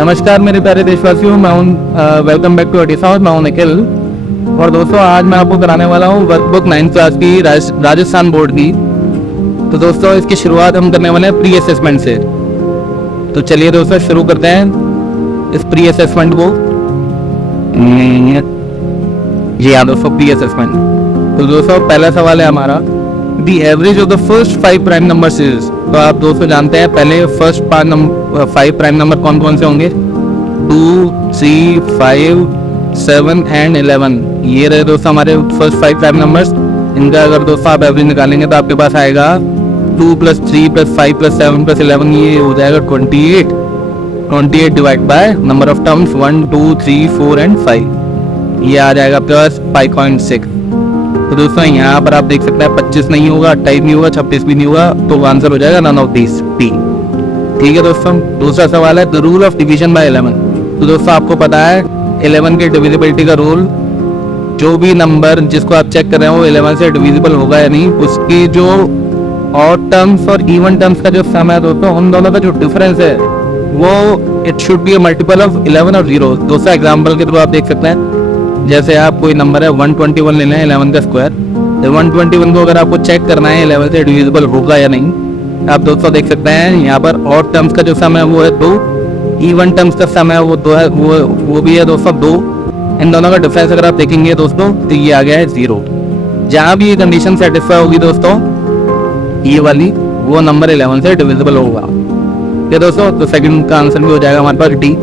नमस्कार मेरे प्यारे देशवासियों, मैं हूं वेलकम बैक टू अटीसा। मैं हूं निखिल और दोस्तों आज मैं आपको कराने वाला हूं वर्कबुक 9th क्लास की राजस्थान बोर्ड की। तो दोस्तों इसकी शुरुआत हम करने वाले हैं प्री असेसमेंट से। तो चलिए दोस्तों शुरू करते हैं इस प्री असेसमेंट को। जी हाँ दोस्तों, प्री असेसमेंट। तो दोस्तों पहला सवाल है हमारा, the average of the first 5 prime numbers is. तो आप दोस्तों जानते हैं पहले फर्स्ट 5 प्राइम नंबर कौन कौन से होंगे? 2, 3, 5, 7 एंड 11। ये रहे दोस्तों हमारे फर्स्ट 5 प्राइम नंबर्स। इनका अगर दोस्तों आप एवरेज निकालेंगे तो आपके पास आएगा 2 + 3 + 5 + 7 + 11, ये हो जाएगा 28। 28 divide by number of terms 1, 2, 3, 4 and 5, ये आ जाएगा आपके पास 5.6। तो दोस्तों यहाँ पर आप देख सकते हैं 25 नहीं होगा, 28 नहीं होगा, 26 भी नहीं होगा, तो आंसर हो जाएगा नन ऑफ दिस, डी। ठीक है दोस्तों, दूसरा सवाल है the rule of division bye 11। तो दोस्तों आपको पता है 11 के डिविजिबिलिटी का रूल, जो भी नंबर जिसको आप चेक कर रहे हो वो 11 से डिविजिबल होगा या नहीं, उसकी जो ऑड टर्म्स और इवन टर्म्स का जो सम है दोस्तों, उन दोनों का जो डिफरेंस है वो it should be a multiple of 11 और 0। दोस्तों एग्जाम्पल के थ्रू आप देख सकते हैं, जैसे आप कोई नंबर है 121 लेना है 11 का स्क्वायर, तो 121 को अगर आपको चेक करना है 11 से डिविजिबल होगा या नहीं, आप दोस्तों देख सकते हैं यहाँ पर ऑड टर्म्स का जो सम है वो है 2, इवन टर्म्स का सम है वो 2 है, वो भी है दोस्तों 2। इन दोनों का डिफरेंस अगर आप देखेंगे दोस्तों तो ये आ गया है 0। जहाँ भी ये कंडीशन सेटिस्फाई होगी दोस्तों ये वाली, वो नंबर 11 से डिविजिबल होगा। ये दोस्तों तो सेकंड का आंसर भी हो जाएगा हमारे पास डी।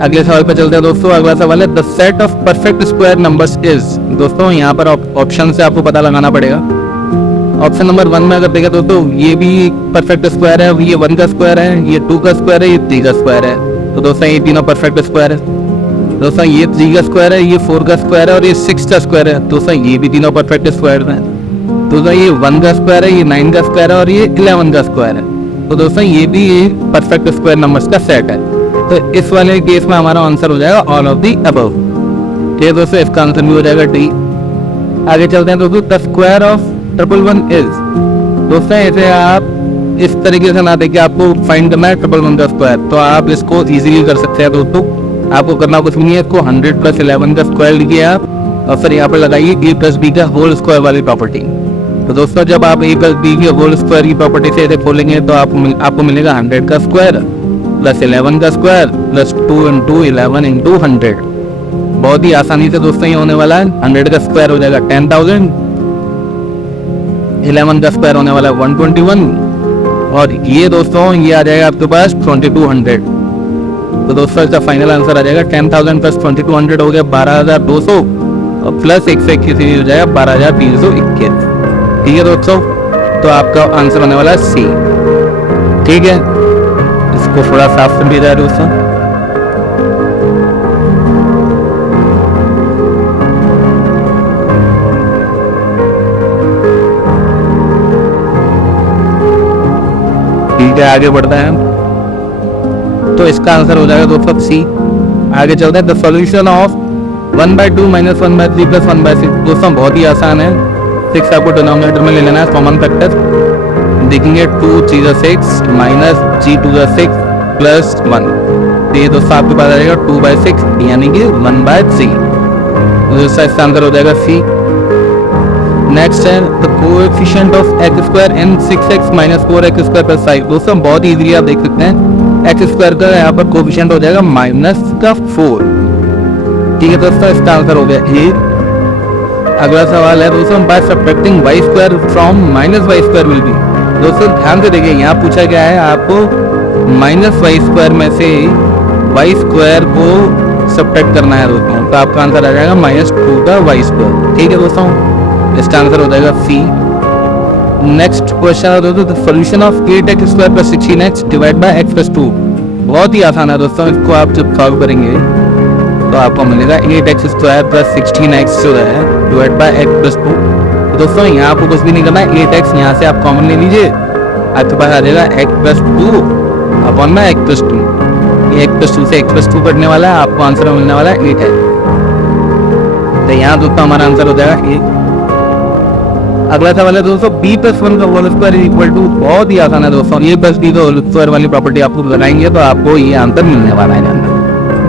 अगले सवाल पे चलते हैं दोस्तों। अगला सवाल है the set of perfect square numbers is. दोस्तों यहाँ पर ऑप्शन से आपको पता लगाना पड़ेगा। ऑप्शन नंबर 1 में अगर देखें दोस्तों ये भी परफेक्ट स्क्वायर है, ये 1 का स्क्वायर है, ये 2 का स्क्वायर है, ये 3 का स्क्वायर है। तो दोस्तों ये तीनों परफेक्ट स्क्वायर है। दोस्तों ये 3 का स्क्वायर है, ये 4 का स्क्वायर है और ये 6 का स्क्वायर है। दोस्तों ये भी तीनों परफेक्ट स्क्वायर है। दोस्तों ये 1 का स्क्वायर है, ये 9 का स्क्वायर है और ये 11 का स्क्वायर है। तो दोस्तों ये भी परफेक्ट स्क्वायर नंबर्स का सेट है। तो इस वाले केस में हमारा आंसर हो जाएगा ऑल ऑफ दी अबव। ये दोस्तों इसका आंसर भी हो जाएगा डी। आगे चलते हैं दोस्तों, द स्क्वायर ऑफ 111 इज। दोस्तों ऐसे आप इस तरीके से ना देखिए, आपको फाइंड करना है 111 का स्क्वायर, तो आप इसको इजीली कर सकते हैं दोस्तों। आपको करना कुछ नहीं है, इसको 100 + 11 का स्क्वायर लिखिए आप और फिर यहाँ पर लगाइए a + b का होल स्क्वायर वाली प्रॉपर्टी। तो दोस्तों जब आप a + b के होल स्क्वायर की प्रॉपर्टी से इसे खोलेंगे तो आपको मिलेगा 100 का स्क्वायर + 11 का स्क्वायर + 2 × 11 × 100। बहुत ही आसानी से दोस्तों ये होने वाला है। 100 का स्क्वायर हो जाएगा 10,000, 11 का स्क्वायर होने वाला है 121 और ये दोस्तों ये आ जाएगा आपके पास 2200। तो दोस्तों इसका फाइनल आंसर आ जाएगा 10,000 + 2200 हो गया 12,200 और प्लस 121 हो जाएगा 12,321। ठीक है दोस्तों, तो आपका आंसर होने वाला है सी। ठीक है, इसको थोड़ा साफ कर दिया जाए दोस्तों। ठीक है, आगे बढ़ते हैं तो इसका आंसर हो जाएगा दोस्तों सी। आगे चलते हैं द सॉल्यूशन ऑफ 1/2 - 1/3 + 1/6। दोस्तों बहुत ही आसान है। 6 आपको डिनोमिनेटर में ले लेना है, कॉमन फैक्टर देखेंगे 2 × 3 = 6 - g 2 = 6 + 1। तो ये दोस्तों आपके पास आ जाएगा 2/6 यानी कि 1/3। दोस्तों इसका आंसर हो जाएगा सी। नेक्स्ट है the coefficient of x² in 6x - 4x² + 5। दोस्तों बहुत इजीली आप देख सकते हैं x² का यहाँ पर कोएफिशिएंट हो जाएगा -4। ठीक है दोस्तों, इसका आंसर हो गया ए। अगला सवाल है दोस्तों by subtracting y² from -y² will be. दोस्तों ध्यान से देखिए, यहाँ पूछा गया है आपको -y² में से y² को सब्ट्रैक्ट करना है दोस्तों, तो आपका आंसर आ जाएगा -2 का y²। ठीक है दोस्तों, इसका आंसर हो जाएगा सी। नेक्स्ट क्वेश्चन है दोस्तों the solution of 8x² + 16x divide by x + 2। बहुत ही आसान है दोस्तों, इसको आप जब सॉल्व करेंगे तो आपको मिलेगा 8x² + 16x जो है डिवाइड बाय x + 2। दोस्तों यहाँ आपको कुछ भी नहीं करना है, 8x यहाँ से आप कॉमन ले लीजिए, आपके पास आ जाएगा x + 2 अपॉन में x + 2। ये x + 2 से x + 2 कटने वाला है, आपको आंसर मिलने वाला है 8 है। तो यहाँ दोस्तों हमारा आंसर हो जाएगा 8। अगला सवाल है दोस्तों बी प्लस वन का whole square is equal to, बहुत ही आसान है दोस्तों, ए प्लस डी का होल स्क्वायर वाली प्रॉपर्टी आपको लगाएंगे तो आपको ये आंसर मिलने वाला है जानना,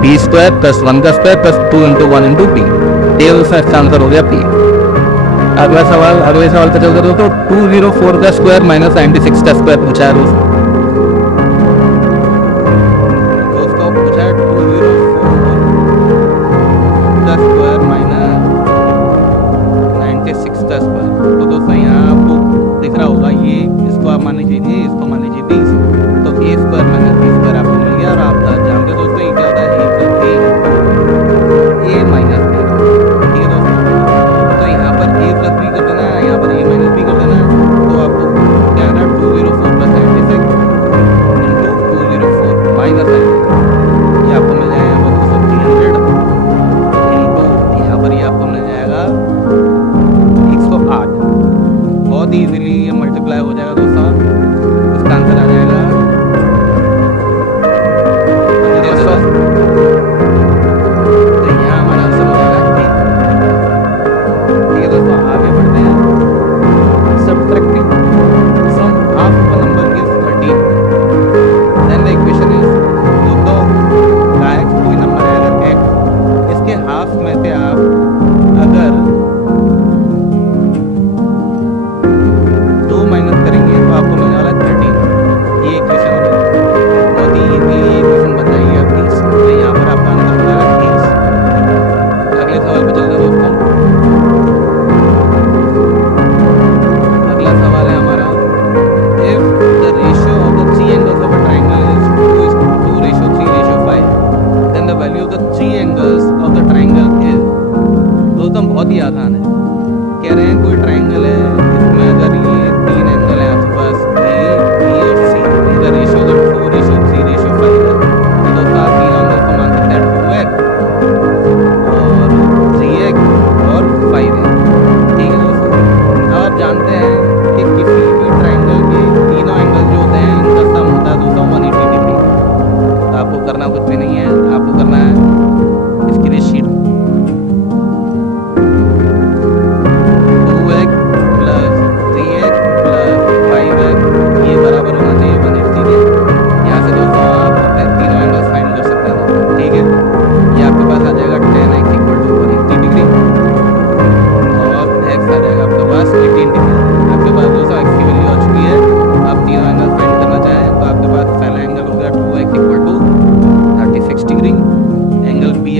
बी स्क्वायर प्लस वन का square plus 2 into 1 into P, ये दोस्तों इसका आंसर हो गया पी। अगले सवाल पे चलते दोस्तों 204 का स्क्वायर माइनस 96 का स्क्वायर पूछा है दोस्तों पूछा है 204 का स्क्वायर माइनस 96 का स्क्वायर। तो दोस्तों यहाँ आपको दिख रहा होगा, ये इसको आप मान लीजिए, इसको मान लीजिए 20, तो ए स्क्वायर माइनस बी स्क्वायर आपको मिल गया। और आप जानते दोस्तों ये क्या होता है, ए माइनस बी, ठीक है दोस्तों। तो यहाँ पर ए प्लस बी कर देना है, यहाँ पर ए माइनस बी कर देना है, तो आपको क्या है ना 204 प्लस 96 इंटू 204 माइनस 96, ये आपको मिल जाएगा यहाँ पर दोस्तों 300 इंटू यहाँ पर ये आपको मिल जाएगा 108। बहुत ही इजीली ये मल्टीप्लाई हो जाएगा दोस्तों, इसका आंसर आ जाएगा बहुत ही आसान है। कह रहे हैं कोई ट्राइंगल है, इसमें अगर ये 3 एंगल है आपके पास ए बी और सी, इधर रेशियो अगर 2 रेशियो 3 रेशियो 5 है, तो दोस्तों आप तीन एंगल को मान सकते हैं 2x और 3x और 5x, ठीक है दोस्तों। अब आप जानते हैं कि किसी भी ट्राइंगल के तीनों एंगल जो होते हैं इनका सम होता है दोस्तों 180 डिग्री। तो आपको करना कुछ भी नहीं है, आपको करना है इसके लिए शीट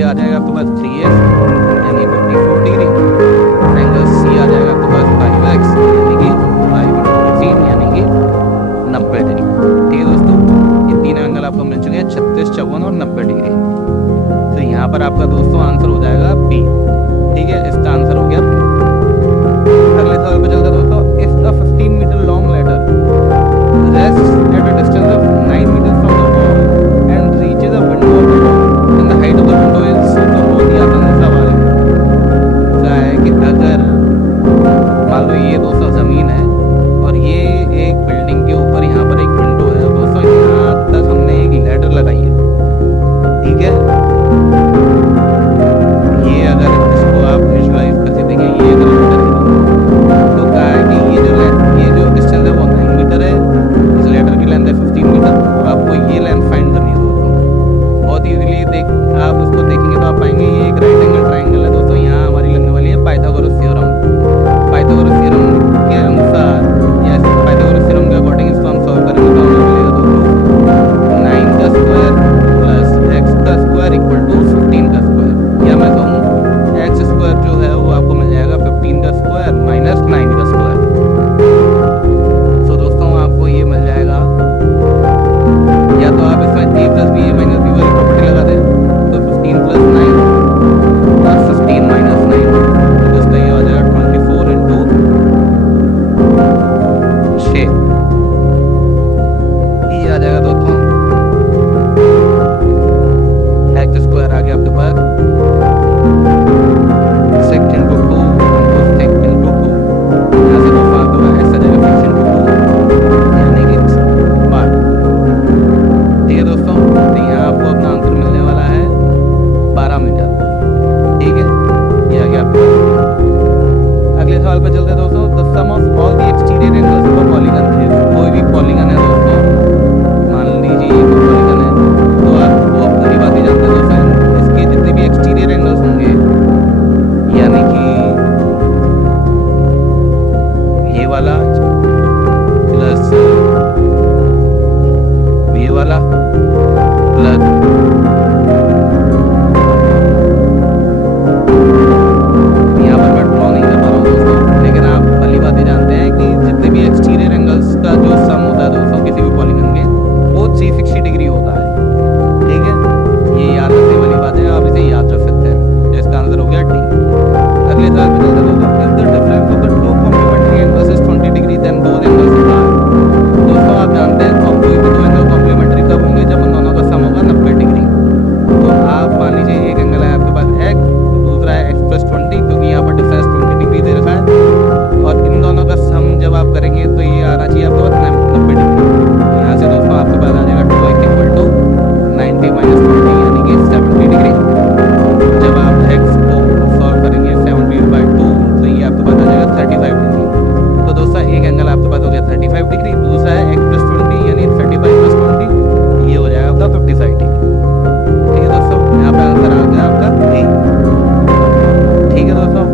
आ जाएगा आपके पास 3x यानी 54 डिग्री, एंगल सी आ जाएगा आपके पास 5x यानी कि 5 इंटू 3 यानी कि 90 डिग्री, ठीक है दोस्तों। ये तीन एंगल आपको मिल चुके हैं 36, 54 और 90 डिग्री। तो यहाँ पर आपका दोस्तों आंसर हो जाएगा बी, ठीक है, इसका आंसर हो गया। अगले सवाल पे चलते दोस्तों, if a 15 metre long ladder rests at a distance of 9 meters from the wall and reaches a window of the wall and the height of the window is, तो बहुत ही आसान सवाल है। क्या है कि अगर मान लो ये दोस्तों ज़मीन है और ये एक बिल्डिंग के ऊपर यहाँ पर एक विंडो है दोस्तों, यहाँ तक हमने एक लैडर लगाई है, ठीक है। ये अगर इसको आप विजुअलाइज ये वाला प्लस यहाँ पर मैं ड्रॉ नहीं कर पा रहा हूँ दोस्तों, लेकिन आप भली बात ही जानते हैं कि जितने भी एक्सटीरियर एंगल्स का जो सम होता है दोस्तों किसी भी पॉलीगन के, वो 360 डिग्री होता है। ठीक है, ये याद रखने वाली बात है, आप इसे याद रख सकते हैं। इसका आंसर हो गया डी। अगले सवाल पे चलते हैं दोस्तों, if the difference of the two complementary angles is 20 degree then those angles are। दोस्तों आप जानते हैं अब कोई भी दो एंगल कॉम्प्लीमेंट्री कब होंगे, जब उन दोनों का सम होगा 90 डिग्री। तो आप मान लीजिए एक एंगल है आपके पास x, दूसरा है x + 20, क्योंकि यहाँ पर डिफरेंस 20 डिग्री दे रखा है, और इन दोनों का सम जब आप करेंगे तो ये आना चाहिए आपके पास 90 डिग्री। यहाँ से दोस्तों आपके पास आ जाएगा 2x = 90 - 20 यानी कि 70 डिग्री। जब आप x को सॉल्व करेंगे 70/2 तो ये आपके पास आ जाएगा 35 डिग्री। तो दोस्तों एक एंगल आपके पास हो गया 35 डिग्री, दूसरा है x + 20 यानी 35 + 20, ये हो जाएगा आपका 55 डिग्री। ठीक है दोस्तों, यहाँ पे आंसर आ गया आपका ए। ठीक है दोस्तों,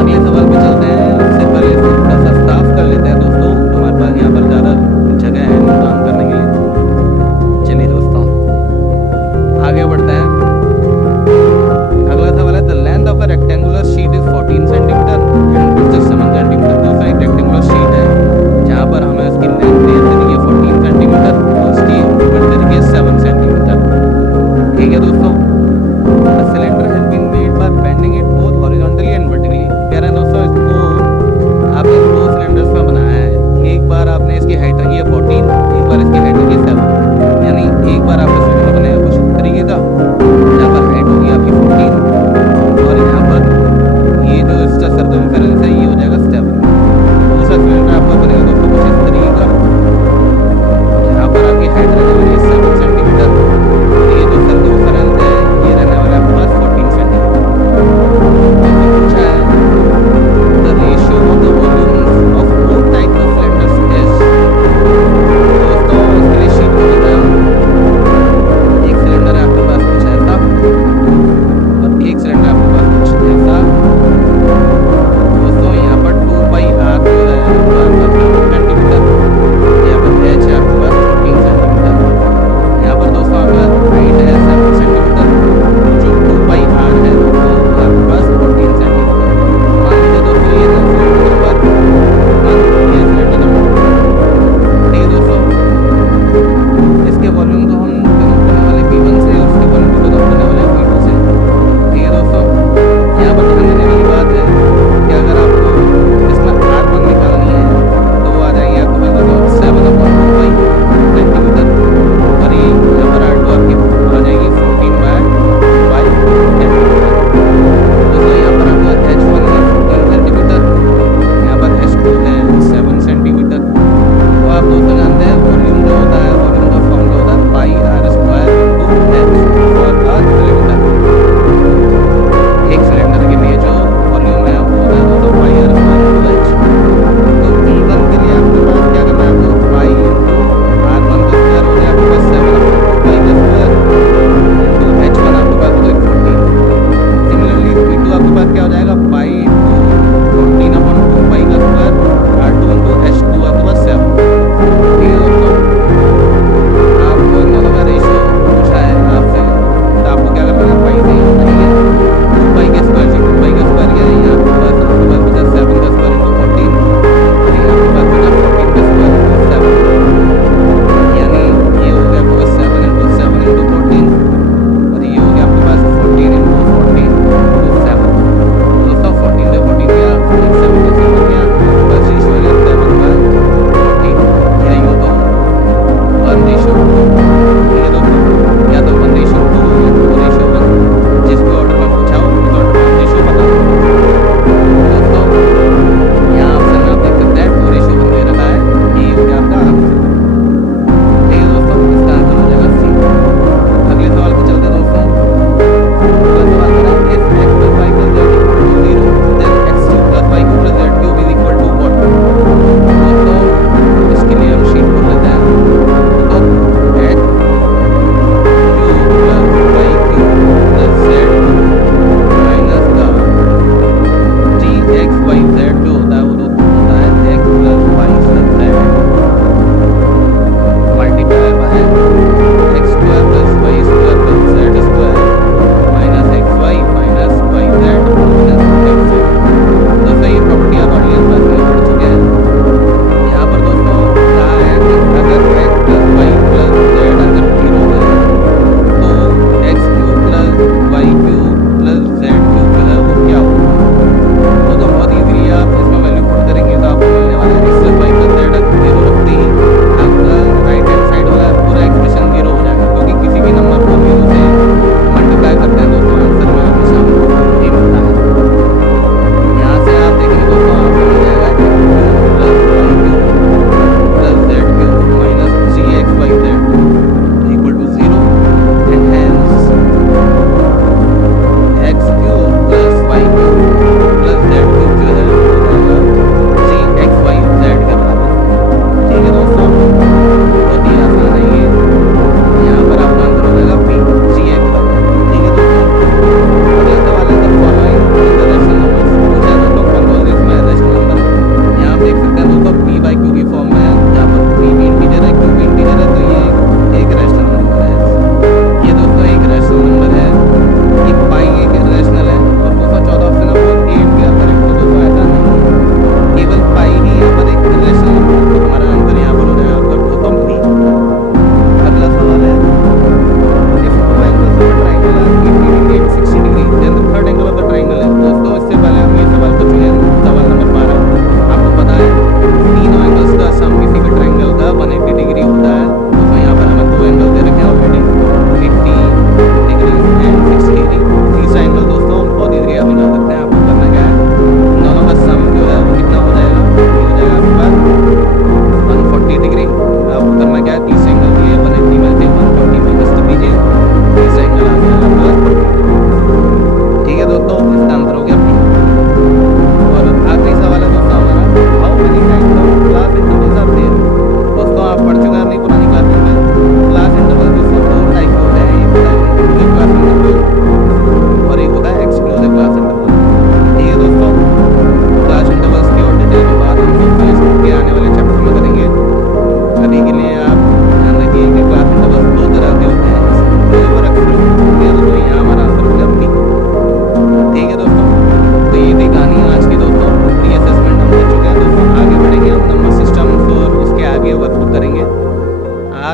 अगले सवाल पे चलते हैं। उससे पहले इसको थोड़ा सा साफ कर लेते हैं दोस्तों, हमारे पास यहाँ पर ज़्यादा जगह है काम करने के लिए। चलिए दोस्तों आगे बढ़ते हैं। अगला सवाल है, the length of a rectangular sheet is 14 centimetre and width is 7 centimetre. दोस्तों एक रेक्टेंगुलर शीट है जहाँ पर हमें उसकी लेंथ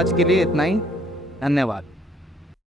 आज के लिए इतना ही, धन्यवाद।